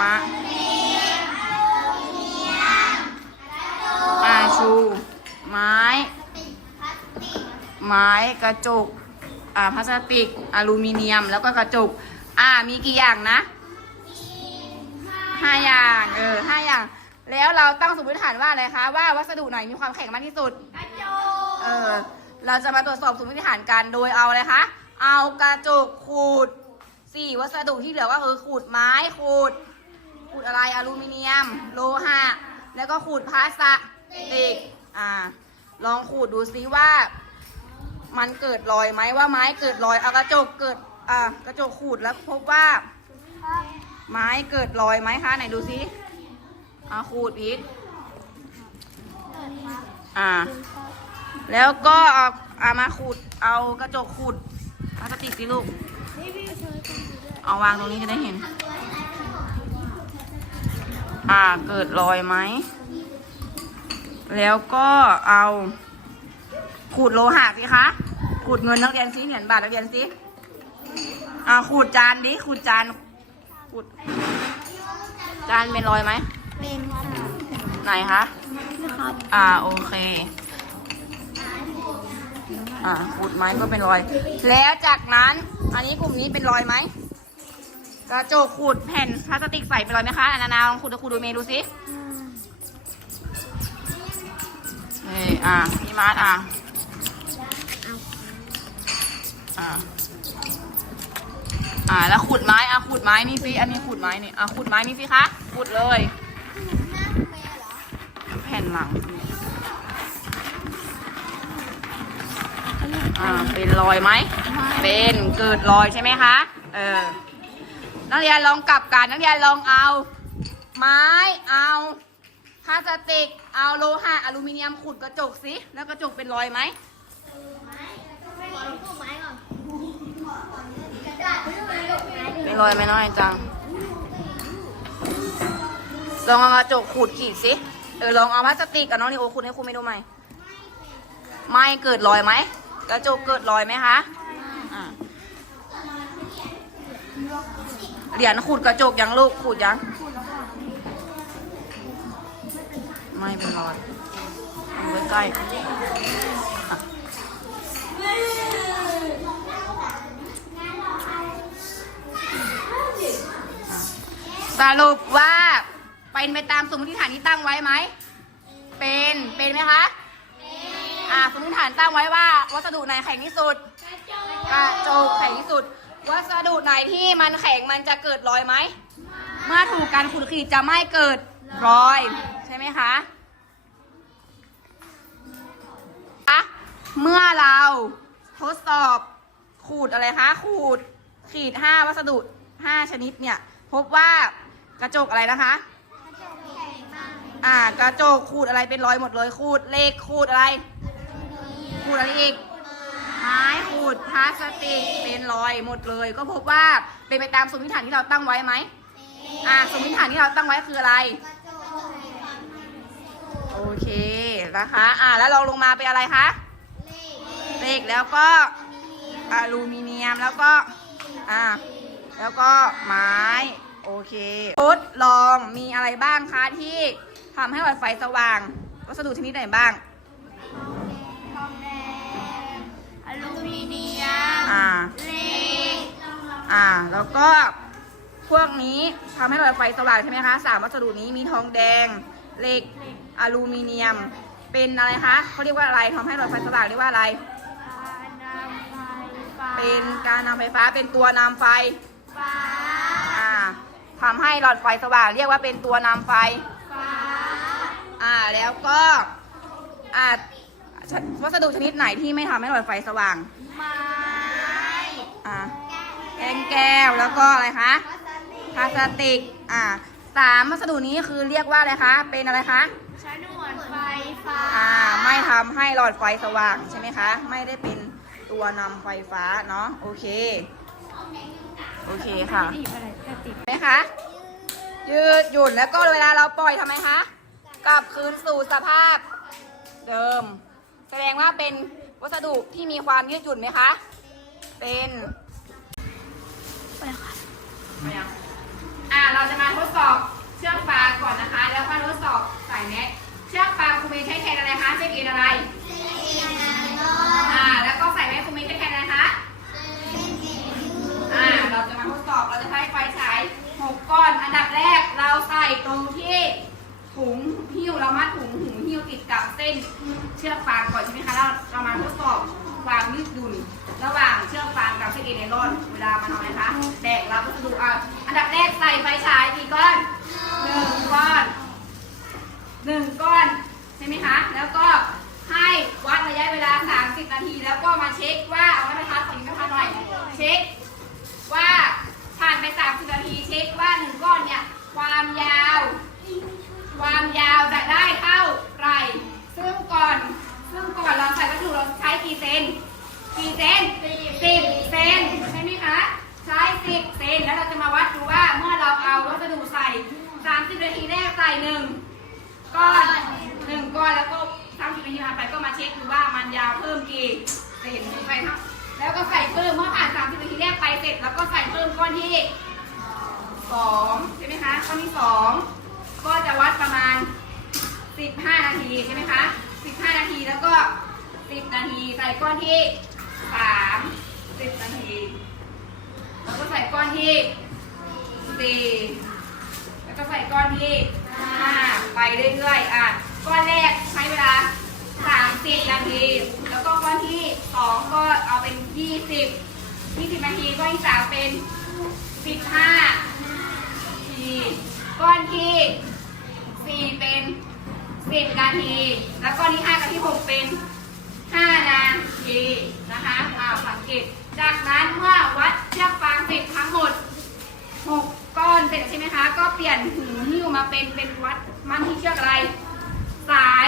มะอาชู ไม้ ไม้กระจก อ่าพลาสติก อลูมิเนียม แล้วก็กระจก อ่า มีกี่อย่างนะห้าอย่าง เออห้าอย่าง แล้วเราตั้งสมมติฐานว่าอะไรคะ ว่าวัสดุไหนมีความแข็งมากที่สุดเออ เราจะมาตรวจสอบสมมติฐานกันโดยเอาอะไรคะ เอากระจกขูดสี่วัสดุที่เหลือก็คือขูดไม้ขูด ขูดอะไรอลูมิเนียม โลหะ แล้วก็ขูดพลาสติกอ่า ลองขูดดูซิว่า มันเกิดรอยไหมว่าไม้เกิดรอยเอากระจกเกิดอ่ากระจกขูดแล้วพบว่า ไม้เกิดรอยไหมคะไหนดูซิอ่าขูดอีกอ่า แล้วก็เอาเอามาขูดเอากระจกขูดพลาสติกสิลูก เอาวางตรงนี้จะได้เห็น อ่าเกิดรอยไหม แล้วก็เอาขูดโลหะสิคะขูดเงินนักเรียนสิเหรียญบาทนักเรียนสิอ่าขูดจานดิขูดจานขูดจานเป็นรอยไหมเป็นค่ะไหนคะนะครับอ่าโอเคอ่าขูดไม้ก็เป็นรอย แล้วจากนั้น อันนี้กลุ่มนี้เป็นรอยไหม กระจกขูดแผ่นพลาสติกใส่เป็นรอยไหมคะอานานาลองขูดขูดดูเมย์ดูสิเอออ่าพี่มาร์ทอ่าอ่าอ่าแล้วขูดไม้อะขูดไม้นี่สิอันนี้ขูดไม้นี่อะขูดไม้นี่สิคะขูดเลย แผ่นหลังอ่าเป็นรอยไหมเป็นเกิดรอยใช่ไหมคะ เออ นักเรียนลองกลับกันนักเรียนลองเอา ไม้เอาพลาสติก เอาโลหะอลูมิเนียมขูดกระจกสิแล้วกระจกเป็นรอยไหมเป็นรอยไหมน้อยจังลองเอากระจกขูดขีดสิเออลองเอาพลาสติกกับน้องนิโอขูดให้ครูไม่ดูไหมไม่เกิดรอยไหมกระจกเกิดรอยไหมคะอ่า เหรียญขูดกระจกยังลูกขูดยัง ไม่เป็นรอยดูใกล้ๆสรุปว่าเป็นไปตามสมมติฐานที่ตั้งไว้ไหม เป็น เป็นไหมคะ อ่าสมมติฐานตั้งไว้ว่า วัสดุไหนแข็งที่สุด กระจกแข็งที่สุด วัสดุไหนที่มันแข็งมันจะเกิดรอยไหม เมื่อถูกการขูดขีดจะไม่เกิดรอย ใช่ไหมคะอะเมื่อเราทดสอบขูดอะไรคะ ขูดขีด 5 วัสดุ 5 ชนิดเนี่ย พบว่ากระจกอะไรนะคะ อ่ากระจกขูดอะไรเป็นรอยหมดเลยขูดเล็กขูดอะไรขูดอะไรอีก ไม้ขูดพลาสติกเป็นรอยหมดเลย ก็พบว่าเป็นไปตามสมมติฐานที่เราตั้งไว้ไหมอ่าสมมติฐานที่เราตั้งไว้คืออะไร โอเคนะคะ อ่าแล้วเราลงมาเป็นอะไรคะเหล็กแล้วก็อลูมิเนียมแล้วก็อ่าแล้วก็ไม้โอเคทดลองมีอะไรบ้างคะที่ทำให้หลอดไฟสว่าง วัสดุชนิดไหนบ้าง อ่า แล้วก็พวกนี้ทำให้หลอดไฟสว่างใช่ไหมคะสามวัสดุนี้มีทองแดง เหล็ก อลูมิเนียม เป็นอะไรคะเขาเรียกว่าอะไรทำให้หลอดไฟสว่างเรียกว่าอะไรการนำไฟฟ้าเป็นการนำไฟฟ้าเป็นตัวนำไฟฟ้าอ่าทำให้หลอดไฟสว่างเรียกว่าเป็นตัวนำไฟฟ้าอ่าแล้วก็อ่าชวัสดุชนิดไหนที่ไม่ทำให้หลอดไฟสว่าง ไม้อ่า แกงแก้วแล้วก็อะไรคะพลาสติกอ่าสามวัสดุนี้คือเรียกว่าอะไรคะเป็นอะไรคะชนวนไฟฟ้าอ่าไม่ทำให้หลอดไฟสว่างใช่ไหมคะ ไม่ได้เป็นตัวนำไฟฟ้าเนาะโอเคโอเคค่ะไหมคะยืดหยุ่นแล้วก็เวลาเราปล่อยทำไมคะกลับคืนสู่สภาพเดิม แสดงว่าเป็นวัสดุที่มีความยืดหยุ่นไหมคะ เป็น ไปค่ะ อ่า เราจะมาทดสอบ ชือกฟางก่อนใช่ไหมคะแล้วเรามาทดสอบความยืดหยุ่น ระหว่างเชือกฟางกับเชือกเอเนลอนเวลามาทำอะไรคะแบกรับวัสดุอะอันดับแรกใส่ไฟฉายกี่ก้อนหนึ่งก้อนหนึ่งก้อนใช่ไหมคะ แล้วก็ให้วัดระยะเวลา 30 นาที แล้วก็มาเช็คว่าเอาไม้บรรทัดของนิ้วบรรทัดหน่อยเช็ค ว่าผ่านไป 30 นาทีเช็คว่าหนึ่งก้อนเนี่ยความยาว ความยาวจะได้เท่าไหร่ซึ่งก่อน ซึ่งก่อนเราใส่วัสดุเราใช้กี่เซน กี่เซนสิบเซนใช่ไหมคะ ใช้สิบเซนแล้วเราจะมาวัดดูว่าเมื่อเราเอาวัสดุใส่ 30 นาทีแรกใส่หนึ่งก้อนหนึ่งก้อนแล้วก็30นาทีผ่านไปก็มา เช็คดูว่ามันยาวเพิ่มกี่เซนไปครับแล้วก็ใส่เพิ่มเมื่อผ่าน 30นาทีแรกไปเสร็จ แล้วก็ใส่เพิ่มก้อนที่สองใช่ไหมคะก้อนที่สองก็จะวัดประมาณ 15 นาทีใช่ไหมคะ 15 นาทีแล้วก็ 10 นาทีใส่ก้อนที่ 3 10 นาที แล้วก็ใส่ก้อนที่ 4 แล้วก็ใส่ก้อนที่ 5 ไปเรื่อยๆอะก้อนแรกใช้เวลา 30 นาที แล้วก็ก้อนที่ 2 ก็เอาเป็น 20 20 นาทีก้อที่ 3 เป็น 15นาทีก้อนที่สี่เป็นสิบนาที แล้วก็ที่ห้ากับที่หกเป็นห้านาทีนะคะอ่าสังเกตจากนั้นเมื่อวัดเชือกฟางเสร็จทั้งหมดหกก้อนเสร็จใช่ไหมคะ ก็เปลี่ยนหูหิ้วมาเป็นเป็นวัดมันที่เชือกอะไร สาย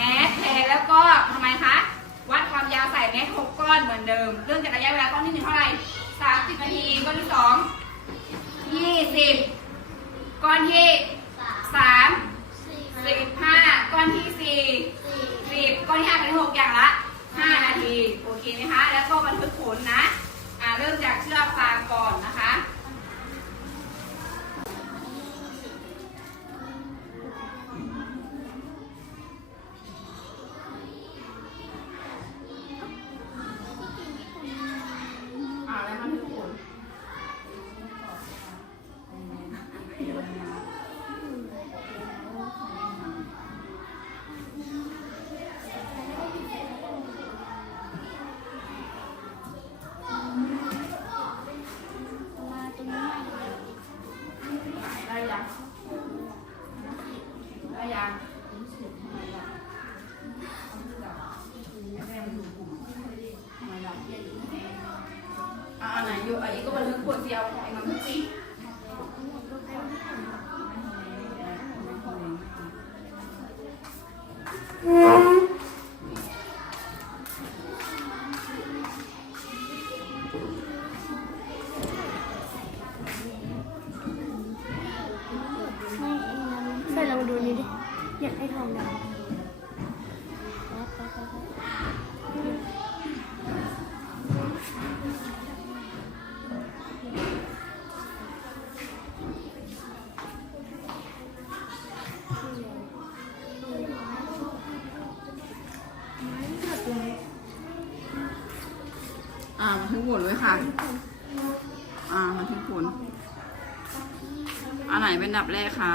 แมสแทนแล้วก็ทำไมคะ วัดความยาวใสายแมสหกก้อนเหมือนเดิม เรื่องจากระยะเวลาก้อนที่หนึ่งเท่าไหร่สามสิบนาทีก้อนที่สองยี่สิบก้อนที่สามสิบห้าก้อนที่สี่สิบก้อนที่ห้าก้อนที่หกอย่างละห้านาที โอเคไหมคะ แล้วก็บันทึกผลนะ อ่าเริ่มจากเชือกฟางก่อนนะคะ อ่นทึกผลเลยค่ะ อ่ามันทึกผลอันไหนเป็นอันดับแรกคะ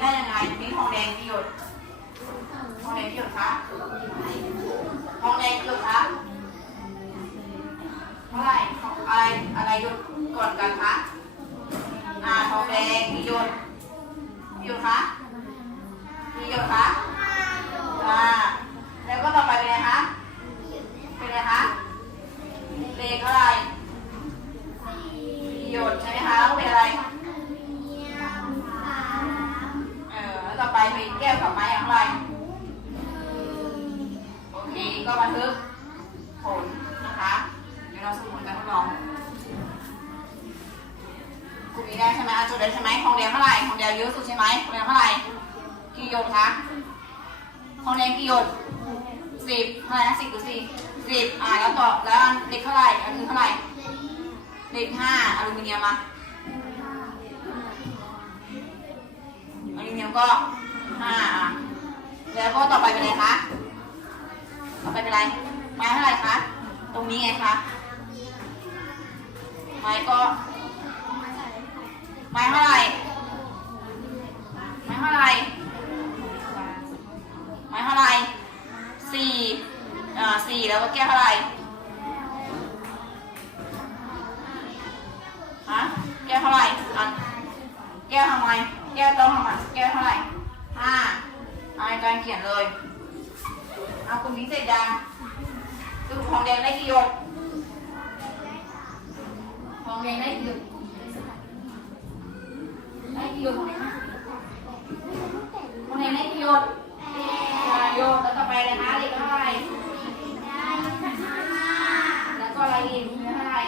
ได้ยังไงมีทองแดงกี่หยดทองแดงกี่หยดคะทองแดงกี่หยดคะเท่าไหร่อะไรอะไรหยดก่อนกันคะอ่าทองแดงกี่หยดกี่หยดคะ ไหมอะจุดได้ใช่ไหมทองแดงเท่าไหร่ทองแดงเยอะสุดใช่ไหมทองแดงเท่าไหร่กี่หยดคะทองแดงกี่หยดสิบเท่าไหร่นะสิบหรือสี่สิบอ่าแล้วต่อแล้วอันเล็กเท่าไหร่อันนึงเท่าไหร่เล็กห้าอลูมิเนียมมาอลูมิเนียมก็ห้าอะแล้วก็ต่อไปเป็นอะไรคะต่อไปเป็นอะไรไม้เท่าไหร่คะตรงนี้ไงคะไม้ก็ ไม้เท่าไหร่ไม้เท่าไหร่ไม้เท่าไหร่สี่อ่าสี่แล้วก็แก้วเท่าไหร่ คะเลขเท่าไหร่แล้วก็อะไรอีกเท่าไหร่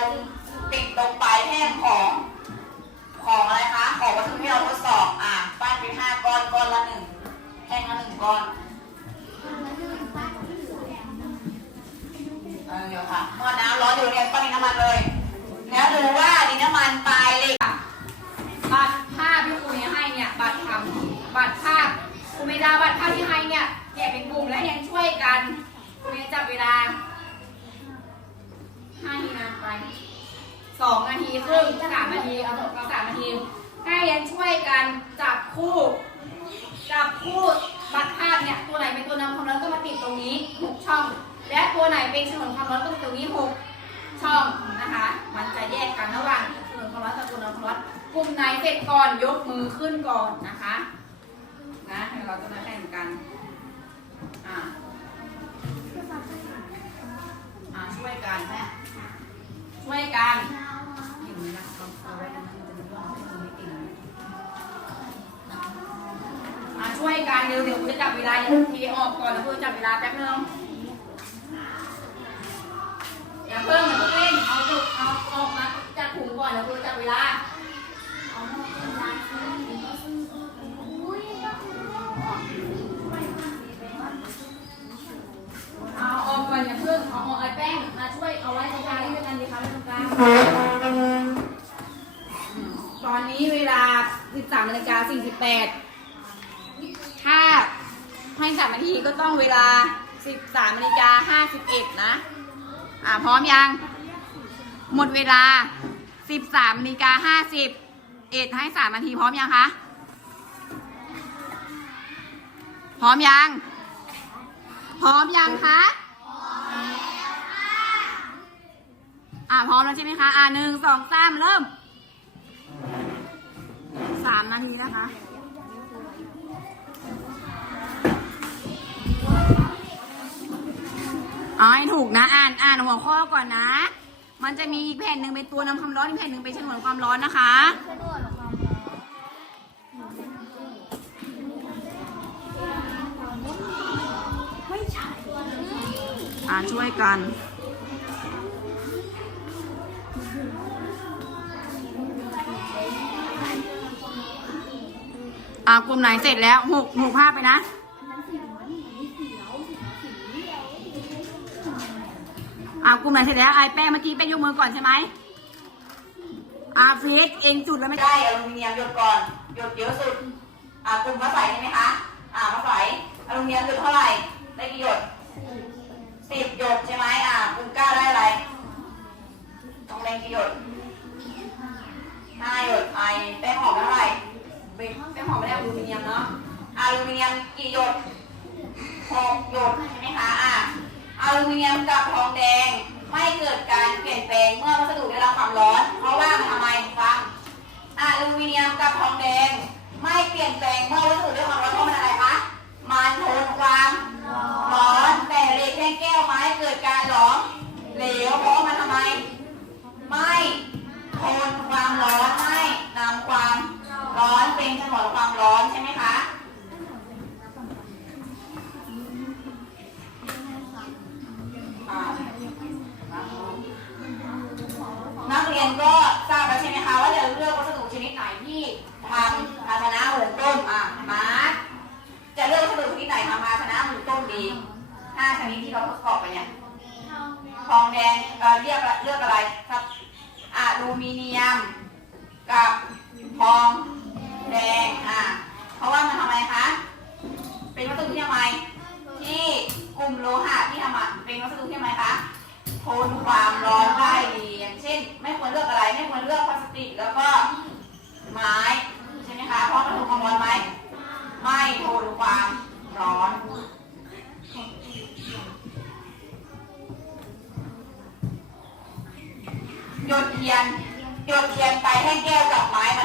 งติดตรงปลายแท่งของของอะไรคะ ของวัตถุที่เราทดสอบ อ่าบ้านเป็นห้าก้อนก้อนละหนึ่งแท่งละหนึ่งก้อนเออเดี๋ยวค่ะเมื่อน้ำร้อนอยู่เนี่ยปั้นดินน้ำมันเลย แล้วดูว่าดินน้ำมันปลายเหล็กบัตรภาพที่ครูเนี่ยให้เนี่ยบัตรทำบัตรภาพครูเมดาบัตรภาพที่ให้เนี่ยแยกเป็นกลุ่มและยังช่วยกันครูเมจับเวลา ห้านาทีนานไปสองนาทีครึ่งสามนาทีเอาเอาสามนาที ให้ยังช่วยกันจับคู่ จับคู่บัตรภาพเนี่ยตัวไหนเป็นตัวนำความร้อนก็มาติดตรงนี้หกช่อง และตัวไหนเป็นฉนวนความร้อนก็ติดตรงนี้หกช่องนะคะ มันจะแยกกันระหว่างถนนความร้อนกับถนนความร้อนกลุ่มไหนเสร็จก่อนยกมือขึ้นก่อนนะคะนะเดี๋ยวเราจะมาแข่งกันอ่าอ่าช่วยกันแม่ ช่วยกันอย่างนี้นะต้องเอาไว้นะมันจะมีร่องตรงนี้ติ่งอ่าช่วยกันเดี๋ยวเดี๋ยวคุณจะจับเวลาอย่าเพิ่งเทออกก่อนนะคุณจับเวลาแป๊บนึงอย่าเพิ่งอย่าเพิ่งเล่นเอาจุกเอาออกมาจากถุงก่อนแล้วคุณจับเวลาเอาออกก่อนอย่าเพิ่งเอาออกไอ้แป้งมาช่วยเอาไว้ตรงกางนี่ด้วยกันดีคะ ตอนนี้เวลา 13นาฬิกา48 ถ้าให้3นาทีก็ต้องเวลา 13นาฬิกา51 นะ อ่าพร้อมยัง หมดเวลา 13นาฬิกา50เอ็ดให้3นาทีพร้อมยังคะ พร้อมยัง พร้อมยังคะ อ่าพร้อมแล้วใช่ไหมคะ อ่าหนึ่งสองสามเริ่มสามนาทีนะคะอาให้ถูกนะ อ่านอ่านหัวข้อก่อนนะ มันจะมีอีกแผ่นหนึ่งเป็นตัวนำความร้อนอีกแผ่นหนึ่งเป็นฉนวนความร้อนนะคะอ่านช่วยกัน อ่ากลุ่มไหนเสร็จแล้วหกหกภาพไปนะ อ่ากลุ่มไหนเสร็จแล้วไอ้แป้งเมื่อกี้แป้งยกมือก่อนใช่ไหมอ่าฟรีเล็กเองจุดแล้วไม่ได้อลูมิเนียมหยดก่อนหยดเยอะสุด อ่ากลุ่มฟ้าใสใช่ไหมคะ อ่าฟ้าใสอลูมิเนียมหยดเท่าไหร่ ได้กี่หยดสิบหยดใช่ไหมอ่ากลุ่มก้าได้อะไรต้องแดงกี่หยดห้าหยดไอแป้งหอมเท่าไหร่ แป้งหอมไม่ได้อลูมิเนียมเนาะอลูมิเนียมกี่หยดหกหยดใช่ไหมคะอ่าอลูมิเนียมกับทองแดงไม่เกิดการเปลี่ยนแปลงเมื่อวัสดุได้รับความร้อน เพราะว่ามันทำไมฟังอลูมิเนียมกับทองแดง ไม่เปลี่ยนแปลงเมื่อวัสดุได้วยความร้อนเพราะมันอะไรคะมันทนความร้อนแต่เหล็กแท่งแก้วไม้เกิดการหลอมเหลวเพราะมันทำไม ไม่ทนความร้อน ร้อนเป็นฉนวนความร้อนใช่ไหมคะ นักเรียนก็ทราบแล้วใช่ไหมคะว่าจะเลือกวัสดุชนิดไหนที่ทำภาชนะหมือนต้มอะมาจะเลือกวัสดุชนิดไหนทำภาชนะหมือนต้มดีห้าชนิดที่เราทดสอบไปเนี่ยทองแดงเรียกเลือกอะไรครับอะลูมิเนียม กับทอง แดง อะ เพราะว่ามันทำไมคะ เป็นวัสดุที่ทำไม ที่กลุ่มโลหะที่ทำมาเป็นวัสดุที่ทำไมคะ ทนความร้อนได้ดีอย่างเช่น ไม่ควรเลือกอะไร ไม่ควรเลือกพลาสติกแล้วก็ไม้ใช่ไหมคะ เพราะมันทนความร้อนไหม ไม่ทนความร้อนหยดเทียนหยดเทียนไปแท่งแก้วกับไม้มา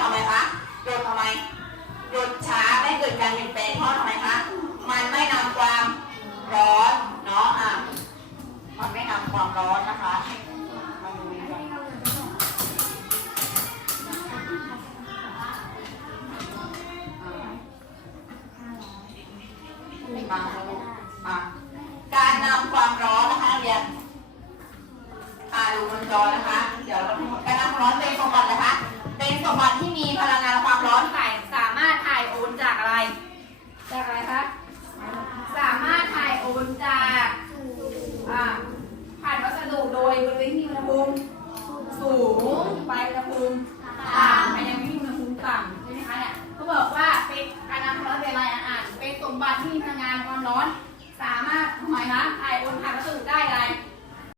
ร้อนนะคะการนำความร้อนนะคะเรียนอ่าดูบนจอนะคะ เดี๋ยวเราการนำความร้อนเป็นสมบัตินะคะ เป็นสมบัติที่มีพลังงานความร้อนถ่ายสามารถถ่ายโอนจากอะไรจากอะไร ดยบริเวณที่มีอุณหภูมิสูงไปอุณหภูมิต่ำไปยังไม่มีอุณหภูมิต่ำใช่ไหมคะเนี่ยเขาบอกว่าเป็นการนำพลังเป็นลายอานเป็นสมบัติที่พลังงานความร้อน สามารถหมไยนะไอโอนผ่านวัสดุได้อะไร